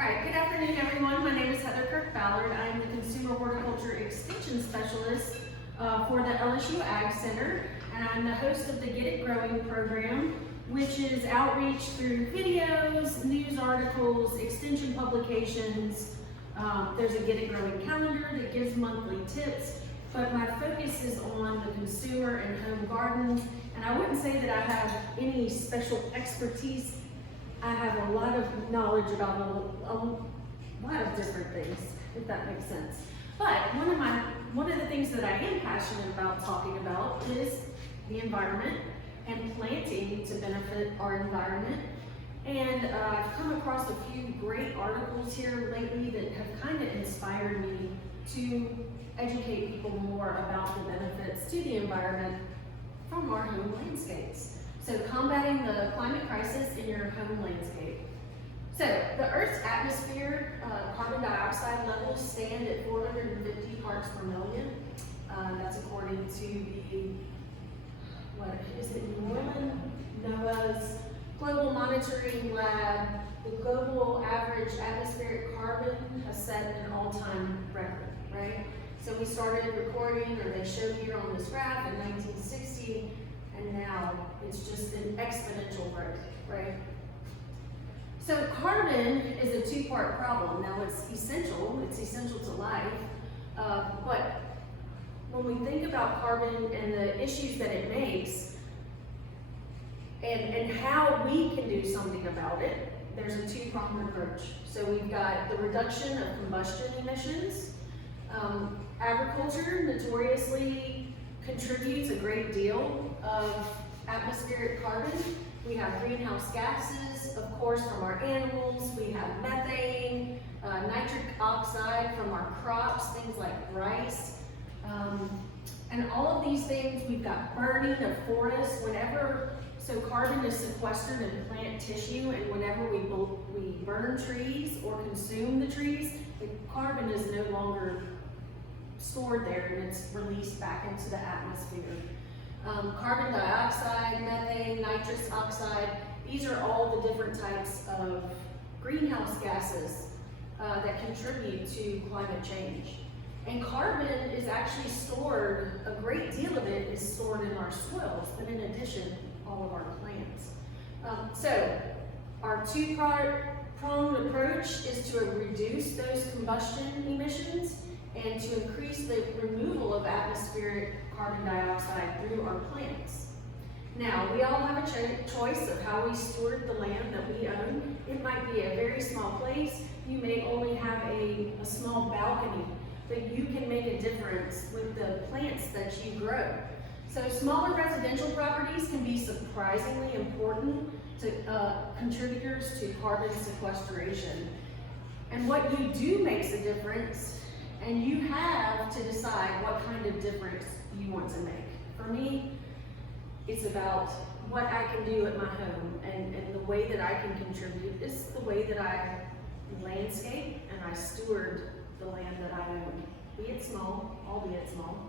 All right, good afternoon, everyone. My name is Kirk Ballard. I am the Consumer Horticulture Extension Specialist for the LSU AgCenter, and I'm the host of the Get It Growing program, which is outreach through videos, news articles, extension publications. There's a Get It Growing calendar that gives monthly tips, but my focus is on the consumer and home gardens, and I wouldn't say that I have any special expertise. I have a lot of knowledge about a lot of different things, if that makes sense. But one of the things that I am passionate about talking about is the environment and planting to benefit our environment. And I've come across a few great articles here lately that have kind of inspired me to educate people more about the benefits to the environment from our home landscapes. So combating the climate crisis in your home landscape. So the Earth's atmosphere carbon dioxide levels stand at 450 parts per million. That's according to the, NOAA's Global Monitoring Lab. The global average atmospheric carbon has set an all-time record, right? So we started recording, or they showed here on this graph, in 1960. And now it's just an exponential growth, right? So carbon is a two-part problem. Now it's essential to life, but when we think about carbon and the issues that it makes and how we can do something about it, there's a two-pronged approach. So we've got the reduction of combustion emissions. Agriculture notoriously contributes a great deal of atmospheric carbon. We have greenhouse gases, of course, from our animals. We have methane, nitric oxide from our crops, things like rice. And all of these things, we've got burning of forests. So carbon is sequestered in plant tissue, and whenever we burn trees or consume the trees, the carbon is no longer stored there and it's released back into the atmosphere. Carbon dioxide, methane, nitrous oxide, these are all the different types of greenhouse gases that contribute to climate change. And carbon is actually stored, a great deal of it is stored in our soils, but in addition, all of our plants. So our two-pronged approach is to reduce those combustion emissions and to increase the removal of atmospheric carbon dioxide through our plants. Now, we all have a choice of how we steward the land that we own. It might be a very small place. You may only have a small balcony, but you can make a difference with the plants that you grow. So smaller residential properties can be surprisingly important to contributors to carbon sequestration. And what you do makes a difference, and you have to decide what kind of difference you want to make. For me, it's about what I can do at my home, and the way that I can contribute is the way that I landscape and I steward the land that I own, be it small, albeit small.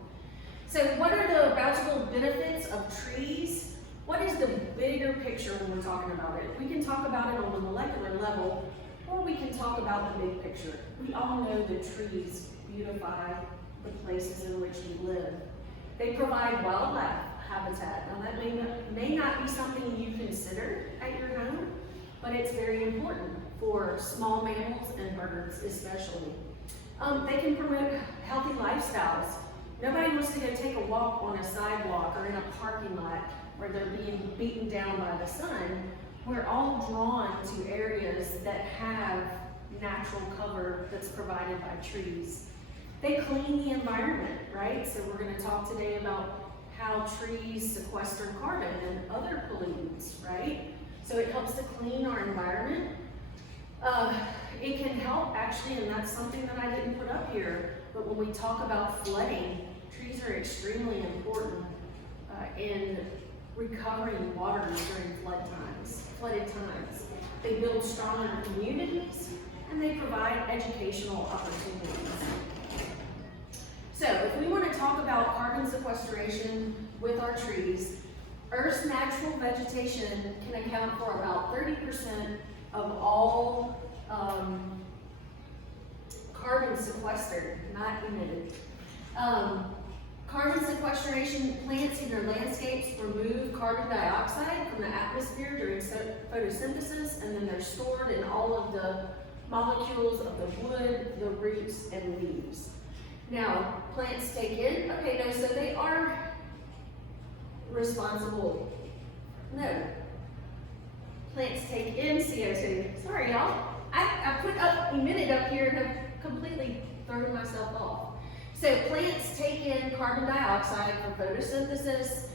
So what are the biological benefits of trees? What is the bigger picture when we're talking about it? We can talk about it on the molecular level, or we can talk about the big picture. We all know that trees beautify the places in which we live. They provide wildlife habitat. Now that may not be something you consider at your home, but it's very important for small mammals and birds especially. They can promote healthy lifestyles. Nobody wants to go take a walk on a sidewalk or in a parking lot where they're being beaten down by the sun. We're all drawn to areas that have natural cover that's provided by trees. They clean the environment, right? So we're going to talk today about how trees sequester carbon and other pollutants, right? So it helps to clean our environment. It can help actually, and that's something that I didn't put up here, but when we talk about flooding, trees are extremely important in recovering waters during flooded times. They build stronger communities, and they provide educational opportunities. So if we want to talk about carbon sequestration with our trees, Earth's natural vegetation can account for about 30% of all Carbon sequestration, plants in their landscapes remove carbon dioxide from the atmosphere during photosynthesis, and then they're stored in all of the molecules of the wood, the roots, and leaves. Now, plants take in, okay, no, so they are responsible. No. Plants take in CO2. Sorry, y'all. I put up, emitted up here and have completely thrown myself off. So plants take in carbon dioxide for photosynthesis,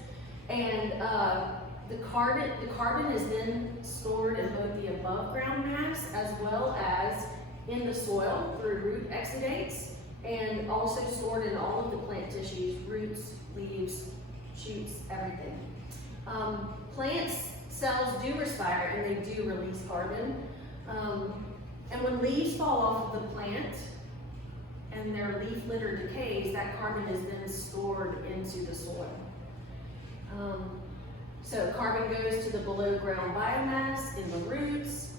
and the carbon is then stored in both the above ground mass as well as in the soil through root exudates, and also stored in all of the plant tissues, roots, leaves, shoots, everything. Plants cells do respire and they do release carbon. And when leaves fall off of the plant and their leaf litter decays, that carbon is then stored into the soil. So carbon goes to the below ground biomass in the roots.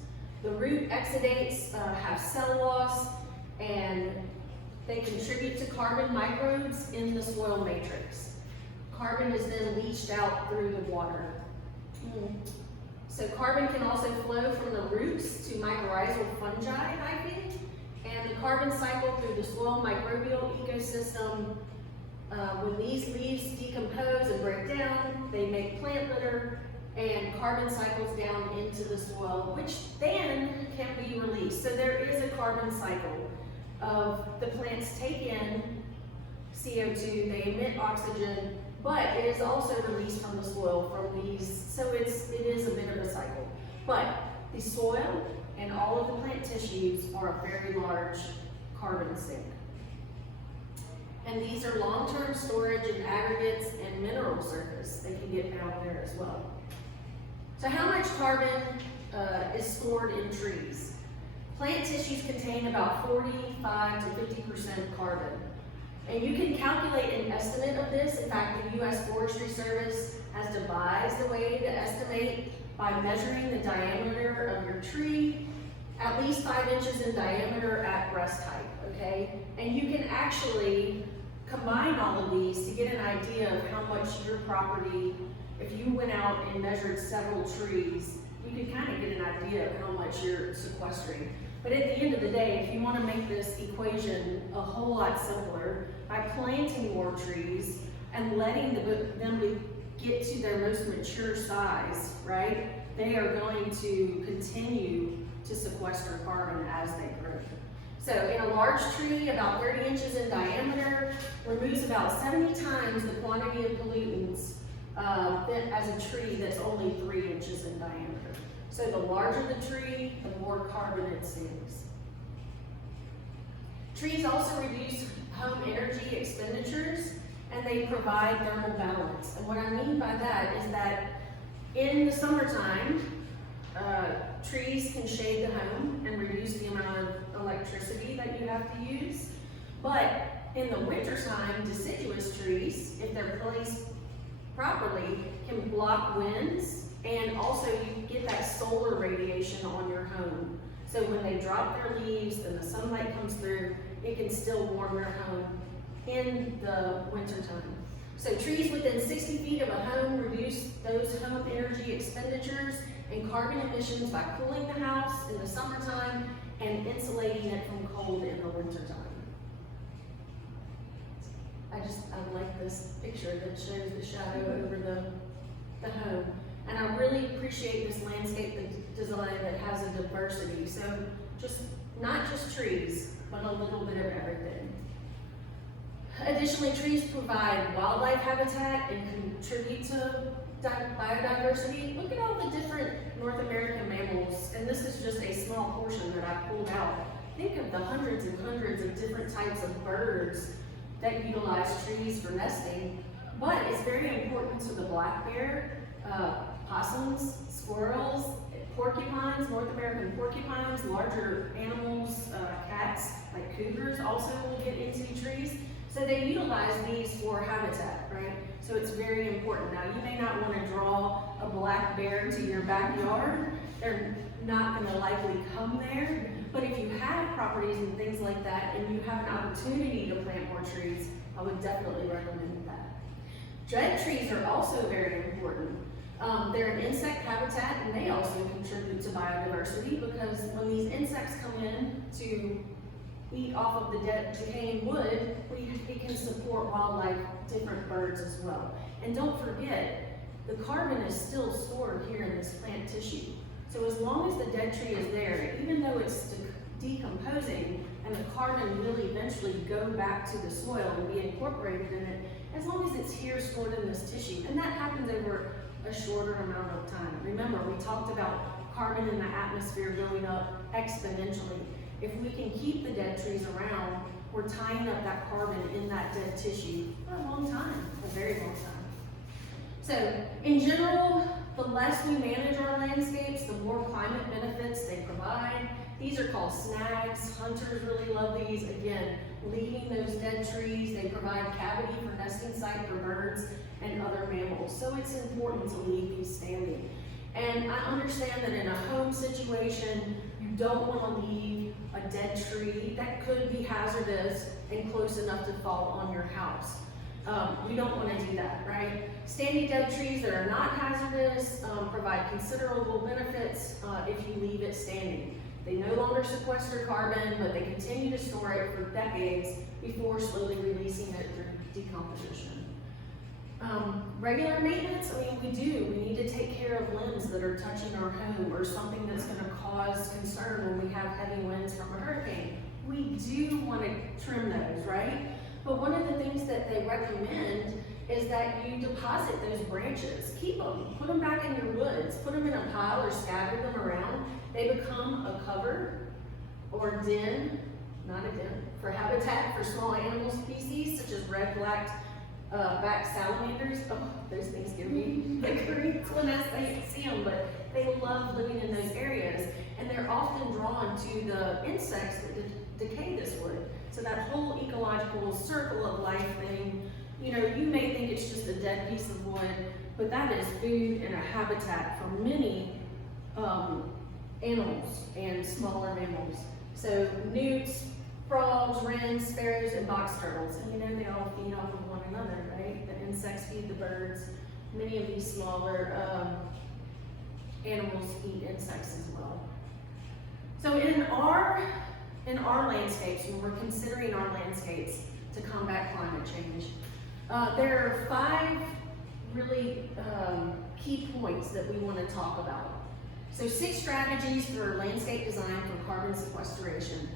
The root exudates have cell loss, and they contribute to carbon microbes in the soil matrix. Carbon is then leached out through the water. So carbon can also flow from the roots to mycorrhizal fungi hyphae, and the carbon cycle through the soil microbial ecosystem. When these leaves decompose and break down, they make plant litter, and carbon cycles down into the soil, which then can be released. So there is a carbon cycle of the plants take in CO2, they emit oxygen, but it is also released from the soil from these, so it is a bit of a cycle. But the soil and all of the plant tissues are a very large carbon sink. And these are long-term storage in aggregates and mineral surface. They can get down there as well. So how much carbon is stored in trees? Plant tissues contain about 45 to 50% carbon. And you can calculate an estimate of this. In fact, the U.S. Forestry Service has devised a way to estimate by measuring the diameter of your tree, at least 5 inches in diameter at breast height, okay? And you can actually combine all of these to get an idea of how much your property, if you went out and measured several trees, you could kind of get an idea of how much you're sequestering. But at the end of the day, if you want to make this equation a whole lot simpler, by planting more trees and letting them get to their most mature size, right, they are going to continue to sequester carbon as they grow. So in a large tree, about 30 inches in diameter, removes about 70 times the quantity of pollutants as a tree that's only 3 inches in diameter. So the larger the tree, the more carbon it sinks. Trees also reduce home energy expenditures, and they provide thermal balance. And what I mean by that is that in the summertime, trees can shade the home and reduce the amount of electricity that you have to use. But in the wintertime, deciduous trees, if they're placed properly, can block winds, and also you get that solar radiation on your home. So when they drop their leaves and the sunlight comes through, it can still warm your home in the wintertime. So trees within 60 feet of a home reduce those home energy expenditures and carbon emissions by cooling the house in the summertime and insulating it from cold in the wintertime. I like this picture that shows the shadow over the home. And I really appreciate this landscape design that has a diversity. So not just trees, but a little bit of everything. Additionally, trees provide wildlife habitat and contribute to biodiversity. Look at all the different North American mammals, and this is just a small portion that I pulled out. Think of the hundreds and hundreds of different types of birds that utilize trees for nesting. But it's very important to the black bear, possums, squirrels, porcupines, North American porcupines, larger animals, cats like cougars also will get into trees. So they utilize these for habitat, right? So it's very important. Now you may not want to draw a black bear to your backyard. They're not going to likely come there. But if you have properties and things like that and you have an opportunity to plant more trees, I would definitely recommend that. Dead trees are also very important. They're an insect habitat, and they also contribute to biodiversity, because when these insects come in to eat off of the decaying wood, it can support wildlife, different birds as well. And don't forget, the carbon is still stored here in this plant tissue. So as long as the dead tree is there, even though it's decomposing and the carbon will eventually go back to the soil and be incorporated in it, as long as it's here stored in this tissue, and that happens over a shorter amount of time. Remember, we talked about carbon in the atmosphere going up exponentially. If we can keep the dead trees around, we're tying up that carbon in that dead tissue for a long time, a very long time. So, in general, the less we manage our landscapes, the more climate benefits they provide. These are called snags. Hunters really love these. Again, leaving those dead trees, they provide cavity for nesting site for birds and other mammals. So it's important to leave these standing. And I understand that in a home situation, you don't want to leave a dead tree that could be hazardous and close enough to fall on your house. We don't want to do that, right? Standing dead trees that are not hazardous provide considerable benefits if you leave it standing. They no longer sequester carbon, but they continue to store it for decades before slowly releasing it through decomposition. Regular maintenance, I mean, we need to take care of limbs that are touching our home, or something that's going to cause concern when we have heavy winds from a hurricane. We do want to trim those, right? But one of the things that they recommend is that you deposit those branches. Keep them, put them back in your woods, put them in a pile or scatter them around. They become a cover or den, not a den, for habitat for small animal species such as red-backed salamanders. Oh, those things give me the creeps when I see them, but they love living in those areas, and they're often drawn to the insects that decay this wood. So that whole ecological circle of life thing, you know, you may think it's just a dead piece of wood, but that is food and a habitat for many animals and smaller mammals. So newts, frogs, wrens, sparrows, and box turtles. And you know, they all feed off of one another, right? The insects feed the birds. Many of these smaller animals eat insects as well. So in our landscapes, when we're considering our landscapes to combat climate change, there are 5 really key points that we want to talk about. So 6 strategies for landscape design for carbon sequestration.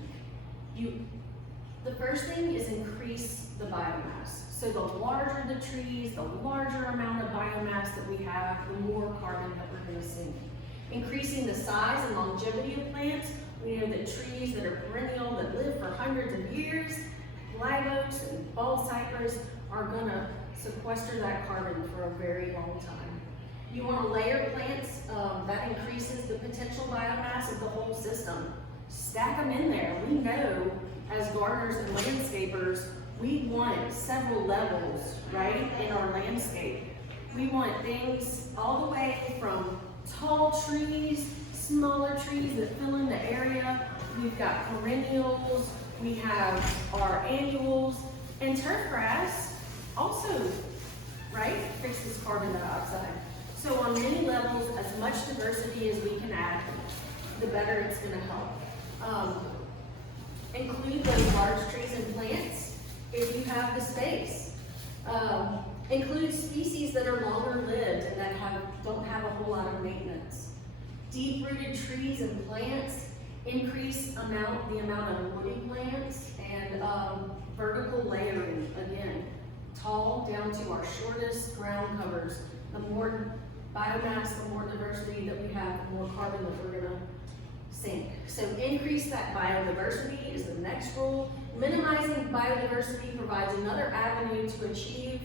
The first thing is increase the biomass. So the larger the trees, the larger amount of biomass that we have, the more carbon that we're going to sink. Increasing the size and longevity of plants. We know that trees that are perennial, that live for hundreds of years, live oaks and bald cypress, are going to sequester that carbon for a very long time. You want to layer plants, that increases the potential biomass of the whole system. Stack them in there. We know as gardeners and landscapers, we want several levels, right, in our landscape. We want things all the way from tall trees, smaller trees that fill in the area. We've got perennials, we have our annuals, and turf grass also, right, fixes carbon dioxide. So on many levels, as much diversity as we can add, the better it's going to help. Include those large trees and plants if you have the space. Include species that are longer lived and that don't have a whole lot of maintenance. Deep-rooted trees and plants increase the amount of woody plants, and vertical layering, again, tall down to our shortest ground covers. The more biomass, the more diversity that we have, the more carbon that we're going to sink. So increase that biodiversity is the next rule. Minimizing biodiversity provides another avenue to achieve.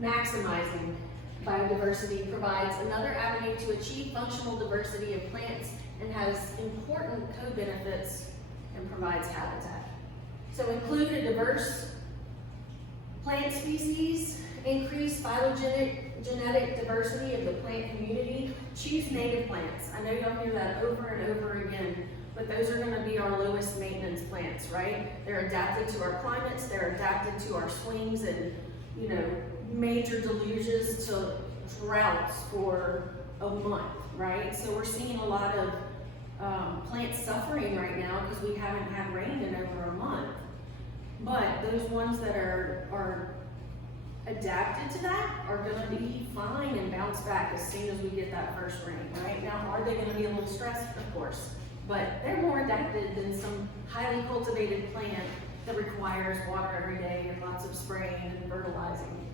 Maximizing biodiversity provides another avenue to achieve functional diversity of plants and has important co-benefits and provides habitat. So include a diverse plant species, increase phylogenetic diversity of the plant community, choose native plants. I know y'all hear that over and over again. but those are gonna be our lowest maintenance plants, right? They're adapted to our climates, they're adapted to our swings and, you know, major deluges to droughts for a month, right? So we're seeing a lot of plants suffering right now because we haven't had rain in over a month. But those ones that are adapted to that are gonna be fine and bounce back as soon as we get that first rain, right? Now, are they gonna be a little stressed? Of course. But they're more adapted than some highly cultivated plant that requires water every day and lots of spraying and fertilizing.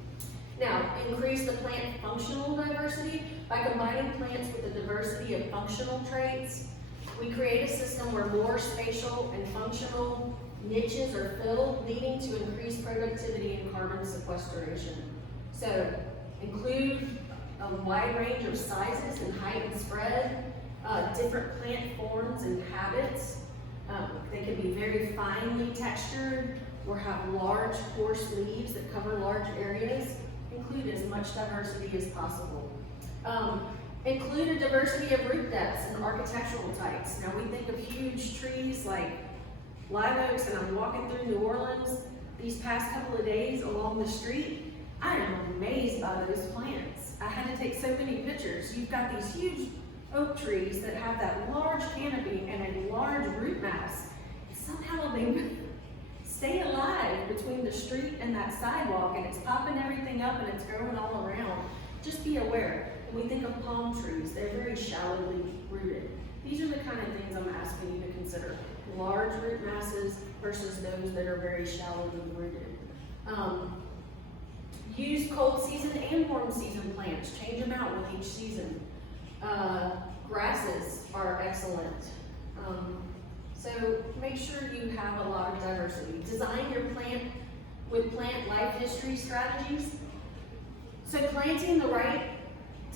Now, increase the plant functional diversity by combining plants with a diversity of functional traits. We create a system where more spatial and functional niches are filled, leading to increased productivity and carbon sequestration. So, include a wide range of sizes and height and spread, different plant forms and habits. They can be very finely textured or have large, coarse leaves that cover large areas. Include as much diversity as possible. Include a diversity of root depths and architectural types. Now we think of huge trees like live oaks, and I'm walking through New Orleans these past couple of days along the street. I am amazed by those plants. I had to take so many pictures. You've got these huge oak trees that have that large canopy and a large root mass. And somehow they stay alive between the street and that sidewalk, and it's popping everything up and it's growing all around. Just be aware. When we think of palm trees, they're very shallowly rooted. These are the kind of things I'm asking you to consider. Large root masses versus those that are very shallowly rooted. Use cold season and warm season plants. Change them out with each season. Grasses are excellent. So make sure you have a lot of diversity. Design your plant with plant life history strategies. So planting the right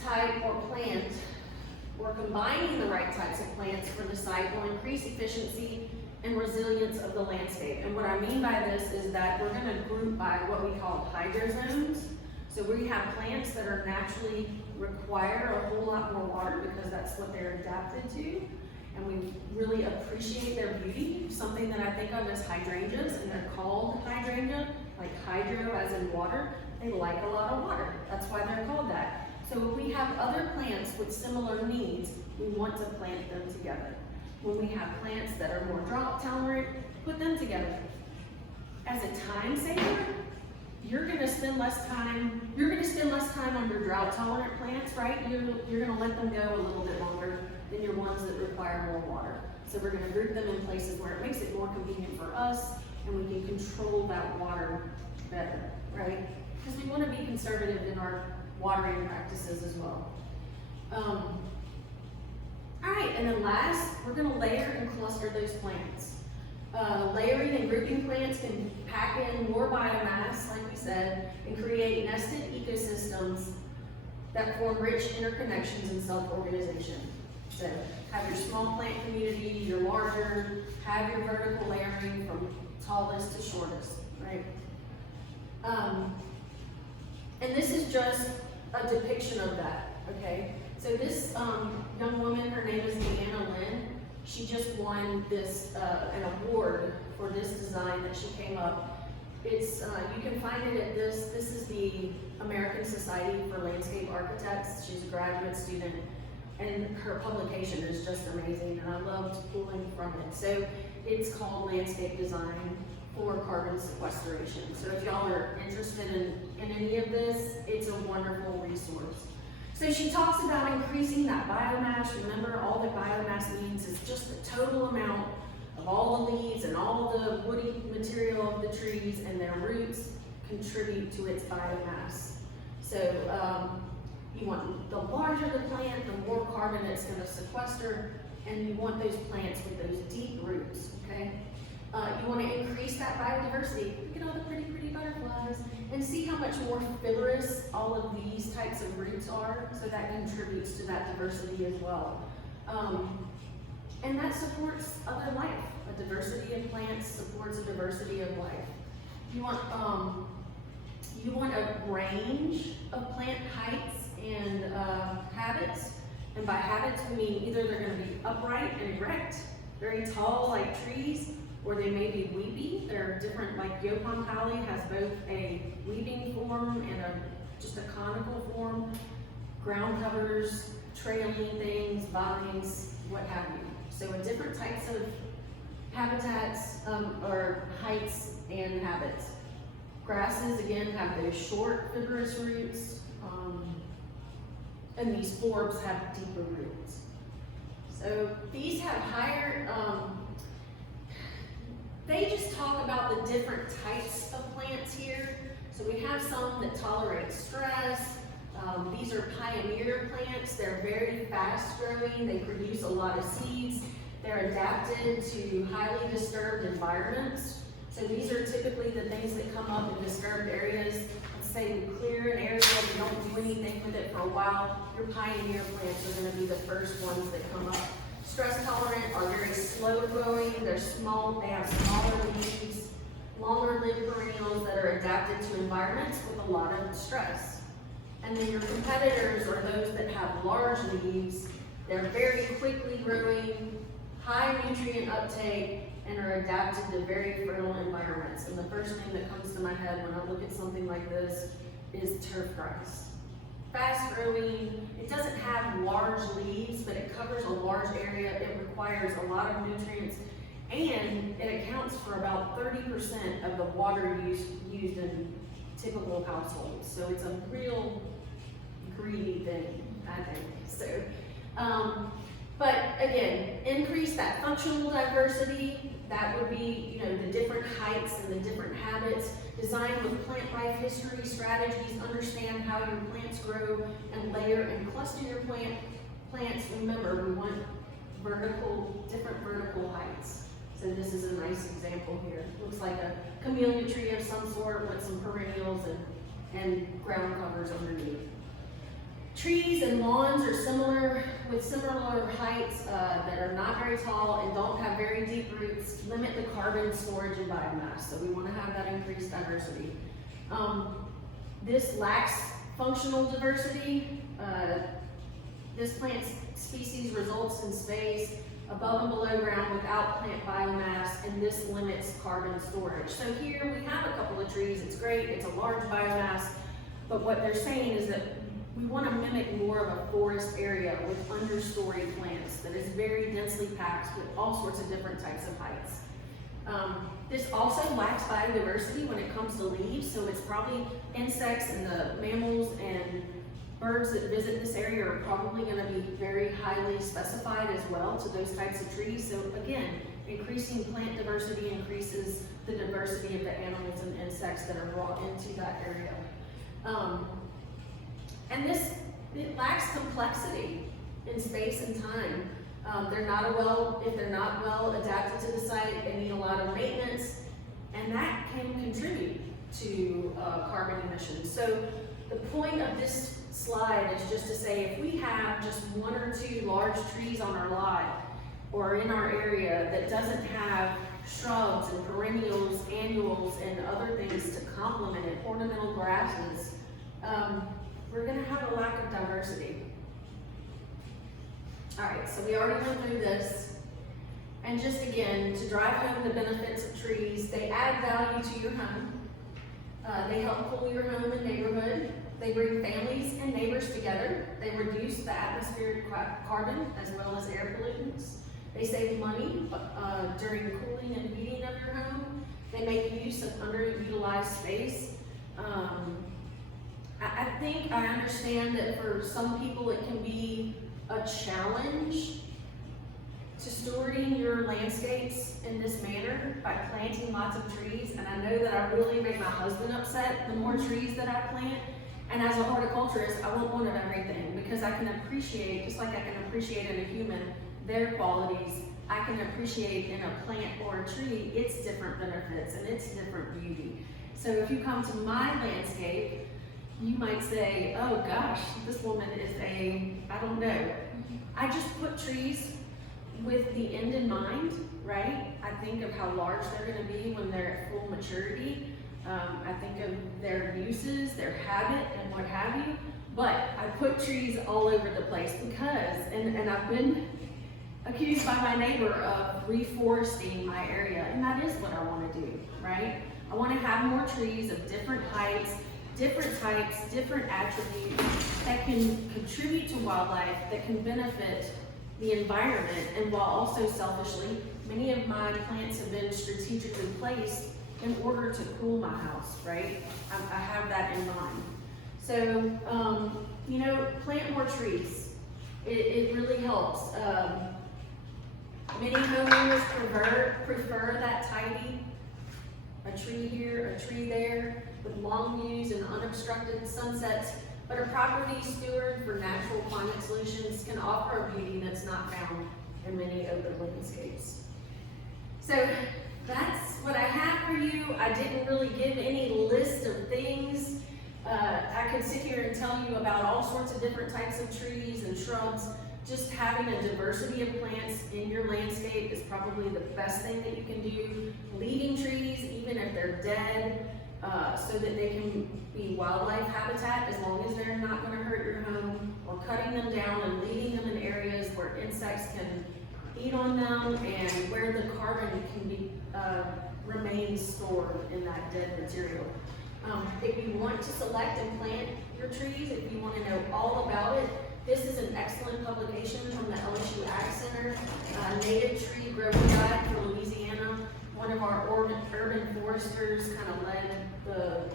type or plant or combining the right types of plants for the site will increase efficiency and resilience of the landscape. And what I mean by this is that we're going to group by what we call hydrozones. So we have plants that are naturally require a whole lot more water because that's what they're adapted to. And we really appreciate their beauty. Something that I think of as hydrangeas, and they're called hydrangea, like hydro as in water. They like a lot of water. That's why they're called that. So if we have other plants with similar needs, we want to plant them together. When we have plants that are more drought tolerant, put them together. As a time saver, you're gonna spend less time on your drought tolerant plants, right? You're gonna let them go a little bit longer than your ones that require more water. So we're gonna group them in places where it makes it more convenient for us and we can control that water better, right? Because we wanna be conservative in our watering practices as well. All right, and then last, we're gonna layer and cluster those plants. Layering and grouping plants can pack in more biomass, like we said, and create nested ecosystems that form rich interconnections and self-organization. So have your small plant community, your larger, have your vertical layering from tallest to shortest, right? And this is just a depiction of that, okay? So this young woman, her name is Deanna Lynn. She just won this an award for this design that she came up. It's you can find it at this is the American Society for Landscape Architects. She's a graduate student, and her publication is just amazing, and I loved pulling from it. So it's called Landscape Design for Carbon Sequestration. So if y'all are interested in any of this, it's a wonderful resource. So she talks about increasing that biomass. Remember, all that biomass means is just the total amount of all the leaves and all the woody material of the trees, and their roots contribute to its biomass. So you want the larger the plant, the more carbon it's going to sequester, and you want those plants with those deep roots, okay? You want to increase that biodiversity. Look at all the pretty, pretty butterflies. And see how much more fibrous all of these types of roots are, so that contributes to that diversity as well. And that supports other life. A diversity of plants supports a diversity of life. You want a range of plant heights and habits. And by habits, we mean either they're going to be upright and erect, very tall like trees, or they may be weepy. They're different, like Yopon Pali has both a weeping form and just a conical form. Ground covers, trailing things, vines, what have you. So different types of habitats or heights and habits. Grasses, again, have those short fibrous roots, and these forbs have deeper roots. So these have higher, they just talk about the different types of plants here. So we have some that tolerate stress. These are pioneer plants. They're very fast growing. They produce a lot of seeds. They're adapted to highly disturbed environments. So these are typically the things that come up in disturbed areas. Let's say we clear an area, we don't do anything with it for a while. Your pioneer plants are going to be the first ones that come up. Stress tolerant are very slow growing. They're small. They have smaller leaves, longer lived perennials that are adapted to environments with a lot of stress. And then your competitors are those that have large leaves. They're very quickly growing, high nutrient uptake, and are adapted to very fertile environments. And the first thing that comes to my head when I look at something like this is turf grass. Fast growing, it doesn't have large leaves, but it covers a large area. It requires a lot of nutrients, and it accounts for about 30% of the water used in typical households. So it's a real greedy thing, I think. So, but again, increase that functional diversity. That would be, the different heights and the different habits. Design with plant life history strategies. Understand how your plants grow and layer and cluster your plants. Remember, we want different vertical heights. So this is a nice example here. Looks like a camellia tree of some sort with some perennials and ground covers underneath. Trees and lawns are similar, with similar heights that are not very tall and don't have very deep roots. Limit the carbon storage and biomass, so we want to have that increased diversity. This lacks functional diversity. This plant species results in space above and below ground without plant biomass, and this limits carbon storage. So here we have a couple of trees. It's great, it's a large biomass, but what they're saying is that we want to mimic more of a forest area with understory plants that is very densely packed with all sorts of different types of heights. This also lacks biodiversity when it comes to leaves, so it's probably insects and the mammals and birds that visit this area are probably going to be very highly specified as well to those types of trees. So again, increasing plant diversity increases the diversity of the animals and insects that are brought into that area. And it lacks complexity in space and time. If they're not well adapted to the site, they need a lot of maintenance, and that can contribute to carbon emissions. So the point of this slide is just to say, if we have just one or two large trees on our lot or in our area that doesn't have shrubs and perennials, annuals, and other things to complement it, ornamental grasses, we're going to have a lack of diversity. All right, so we already went through this. And just again, to drive home the benefits of trees, they add value to your home. They help cool your home and neighborhood. They bring families and neighbors together. They reduce the atmospheric carbon as well as air pollutants. They save money during the cooling and heating of your home. They make use of underutilized space. I think I understand that for some people it can be a challenge to stewarding your landscapes in this manner by planting lots of trees. And I know that I really make my husband upset the more trees that I plant. And as a horticulturist, I want one of everything, because I can appreciate, just like I can appreciate in a human, their qualities. I can appreciate in a plant or a tree its different benefits and its different beauty. So if you come to my landscape, you might say, oh gosh, this woman is I don't know. I just put trees with the end in mind, right? I think of how large they're going to be when they're at full maturity. I think of their uses, their habit, and what have you. But I put trees all over the place because, and I've been accused by my neighbor of reforesting my area, and that is what I want to do, right? I want to have more trees of different heights, different types, different attributes that can contribute to wildlife, that can benefit the environment, and while also selfishly, many of my plants have been strategically placed in order to cool my house, right? I have that in mind. So, you know, plant more trees. It really helps. Many homeowners prefer that tidy, a tree here, a tree there, with long views and unobstructed sunsets, but a property steward for natural climate solutions can offer a beauty that's not found in many open landscapes. So that's what I have for you. I didn't really give any list of things. I could sit here and tell you about all sorts of different types of trees and shrubs. Just having a diversity of plants in your landscape is probably the best thing that you can do. Leaving trees, even if they're dead, so that they can be wildlife habitat as long as they're not going to hurt your home, or cutting them down and leaving them in areas where insects can eat on them and where the carbon can be remain stored in that dead material. If you want to select and plant your trees, if you want to know all about it, this is an excellent publication from the LSU AgCenter, Native Tree Growing Guide for Louisiana. One of our urban foresters kind of led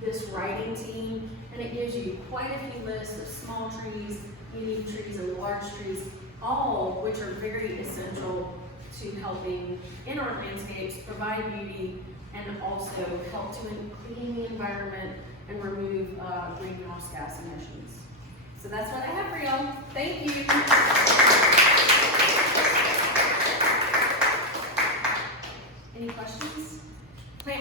this writing team, and it gives you quite a few lists of small trees, medium trees, and large trees, all which are very essential to helping in our landscapes, provide beauty, and also help to clean the environment and remove greenhouse gas emissions. So that's what I have for y'all. Thank you. Any questions?